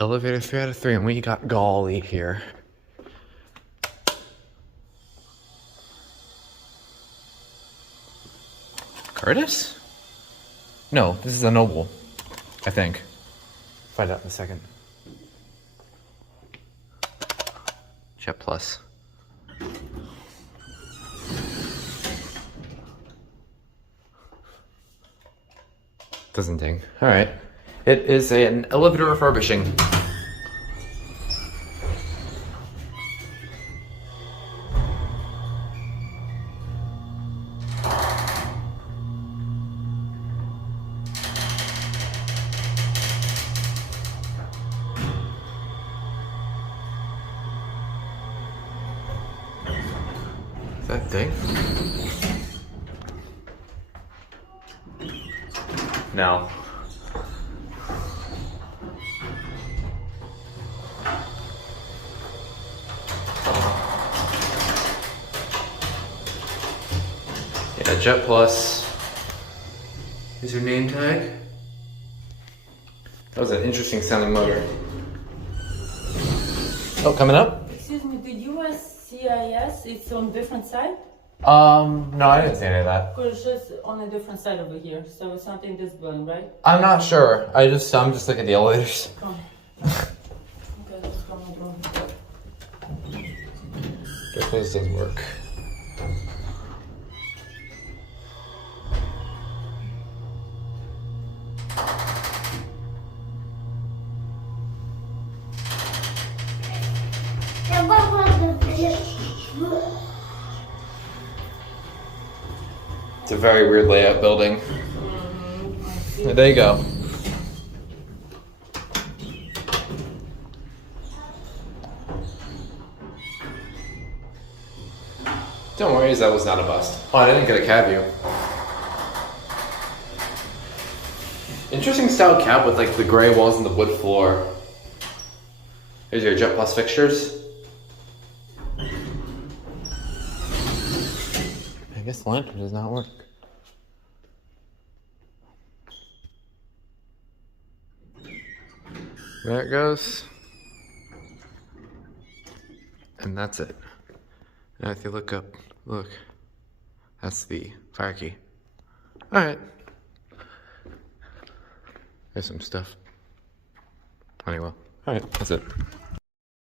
Elevator 3 out of 3, and we got golly here. Curtis? No, this is a Noble, I think. Find out in a second. JetPlus. Doesn't ding. All right. It is an elevator refurbishing. Is that thing? No. Yeah, JetPlus. Is your name tag? That was an interesting sounding motor. Oh, coming up? Excuse me, the USCIS, it's on different side? No, I didn't say any of that. Because it's just on a different side over here, so it's not in this building, right? I'm not sure. I'm just looking at the elevators. Come. Okay, let's go on the room. JetPlus does work. It's a very weird layout building. There you go. Don't worry, that was not a bust. Oh, I didn't get a cab view. Interesting style cab with like the gray walls and the wood floor. Here's your JetPlus fixtures. I guess the lantern does not work. There it goes. And that's it. Now if you look up, look, that's the fire key. Alright. There's some stuff. Anyway, alright, that's it.